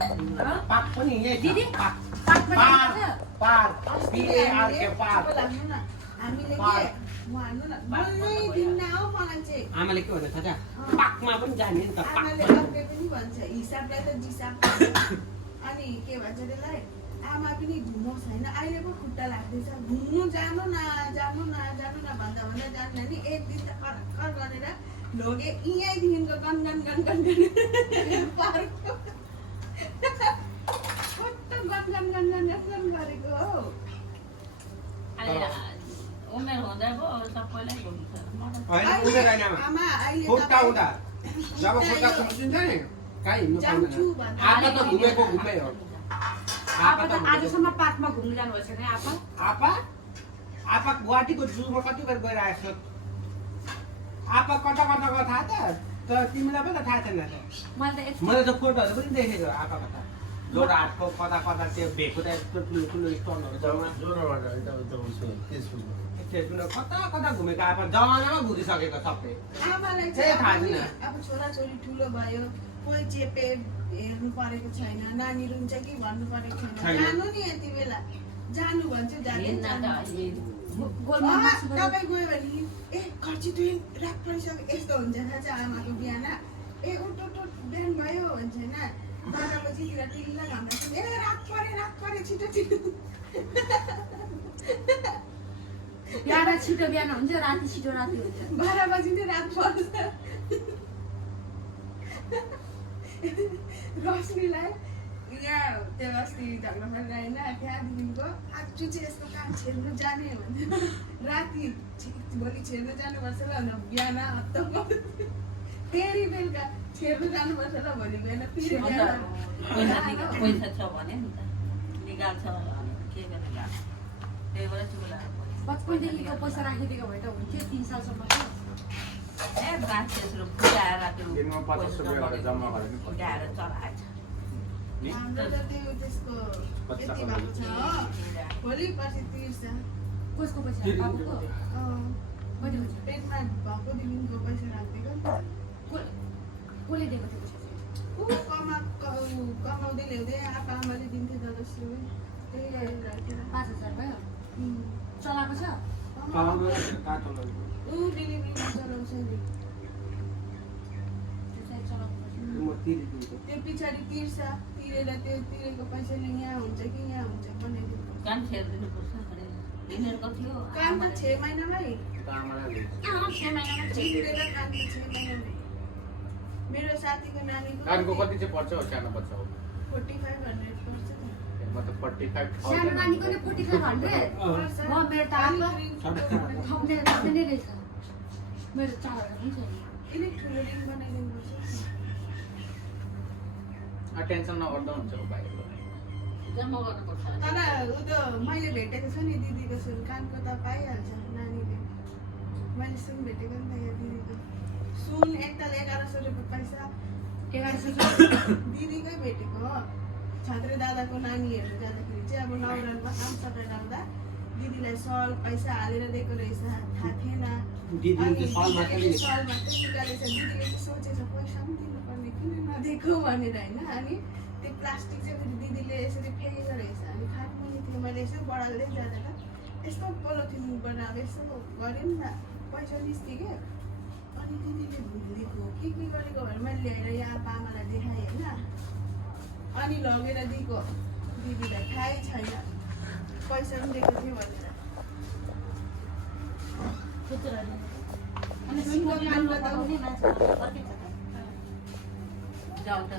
पाक पनि यही दिदी पाक पाक पार PARK पार हामीले के भन्नु न बोल्नै दिन्न हो मलाई चाहिँ आमाले के भन्छ थाहा छ पाकमा पनि जाने नि त आमाले अर्कै पनि भन्छ हिसाबलाई त जिसाब अनि के भन्छ त्यसलाई आमा पनि घुमोस् होइन अहिले पो खुट्टा लाग्दैछ घुम्नु जानु न भन्दा जान्न नि एक दिन त खर गरेर लोगे यहीँदेखिको गन पार्को गरेको हो उमेर हुँदा पो सबैलाई घुम्छ आमा अहिले खुट्टा हुँदा जब खुट्टा कुम्चिन्छ नि कहीँ हिँड्नु पाउँदैन आपा त घुमेको घुमै हो आपा त आजसम्म पार्कमा घुम्न जानु भएको छैन आपा गुवाहाटीको जूमा कति बेर गइरहेको छ आपा कता थाहा त तर तिमीलाई पनि त थाहा छैन त मैले त फोटोहरू पनि देखेको आपाको त जोरहाटको कता त्यो भेको त यस्तो ठुलो स्टलहरू कता घुमेको आपा जमानामा घुरिसकेको सबै आमालाई चाहिँ थाहा छैन अब छोराछोरी ठुलो भयो कोही चेपे हेर्नु परेको छैन नानी रुन्छ कि भन्नु परेको छैन जानु नि यति बेला जानु भन्छु तपाईँ गयो भने ए खर्ची दुई रात परिसक्यो यस्तो हुन्छ थाहा छ आमाको बिहान ए उठ बिहान भयो भन्छ होइन 12 बजीतिर टिल्ला घाममा ए रात परे छिटो बिहान छिटो बिहान हुन्छ राति छिटो राति हुन्छ 12 बजी नै रात पर्छ रोशनीलाई यहाँ त्यो अस्ति झगडा परेर होइन त्यहाँदेखिको आज चाहिँ यसको काम छेर्नु जाने भन्छ राति भोलि छेर्नु जानुपर्छ ल बिहान हप्ता फेरि बेलुका छेर्नु जानुपर्छ ल भोलि बिहान फेरि पैसा छ भने नि त निकाल्छ के गर्ने त्यही भएर बचपनदेखिको पैसा राखिदिएको भए त हुन्थ्यो 3 सालसम्म ए बाँचेसरो फुटाएर त्यो दिनमा 50 रुपैयाँ गरेर जम्मा गरेर फुटाएर चलाएछ हाम्रो त त्यो त्यसको यति भएको छ हो भोलि पर्सि तिर्छ कसको पैसा बाबुको कति हुन्छ पेटमा भएको दिनको पैसा राखिदिएको नि कसले दिएको थियो पैसा कमाउँदै ल्याउँदै आमाले दिन्थ्यो 10 रुपियाँ त्यही राखेर 5000 भयो चलाएको छ ऊ डेलिभरीमा चलाउँछ नि त्यो पछाडि तिरेर त्यो तिरेको पैसाले यहाँ हुन्छ कि यहाँ हुन्छ बनाइदिनु काम छेर्दिनुपर्छ काम त 6 महिनामै तिरेर काम त 6 महिनामै मेरो साथीको नानीको कानको कति चाहिँ पर्छ हो सानो बच्चा हो 4500 पर्छ मतलब 45 सानो नानीको नि 4500 म मेरो त थप्ने नै रहेछ मेरो 4000 पनि छैन इलेक्ट्रिक ठुलो रिङ बनाइदिनुपर्छ टेन्सन नगर्दा हुन्छ भाइ जम्मा गर्नुपर्छ तर उ त मैले भेटेको छु नि दिदीको सुन कानको त पाइहाल्छ नानीले मैले सुन भेटेको नि त यहाँ दिदीको सुन एकताल 1100 रुपियाँ पैसा 1100 दिदीकै भेटेको हो छात्रे दादाको नानीहरू जाँदाखेरि चाहिँ अब नौरानमा काम सकेर आउँदा दिदीलाई सल पैसा हालेर दिएको रहेछ थाहा थिएन दिदीले सल मात्रै निकालेछ दिदीले चाहिँ सोचेछ पैसा पनि दिनुपर्ने किन नदिएको भनेर होइन अनि त्यो प्लास्टिक चाहिँ फेरि दिदीले यसरी फ्याँकेको रहेछ अनि थाहा पनि थियो मैले यसो बढाल्दै जाँदा यस्तो पोलोथिनबाट अब यसो गऱ्यो नि त पैसा निस्क्यो क्या अनि दिदीले भुलिदिएको के गरेको भनेर मैले ल्याएर यहाँ आमालाई देखाएँ होइन अनि लगेर दिएको दिदीलाई थाहै छैन पैसा पनि दिएको थियो भनेर अनि सुनको काम बताउने मान्छे अर्कै छ जाऊ त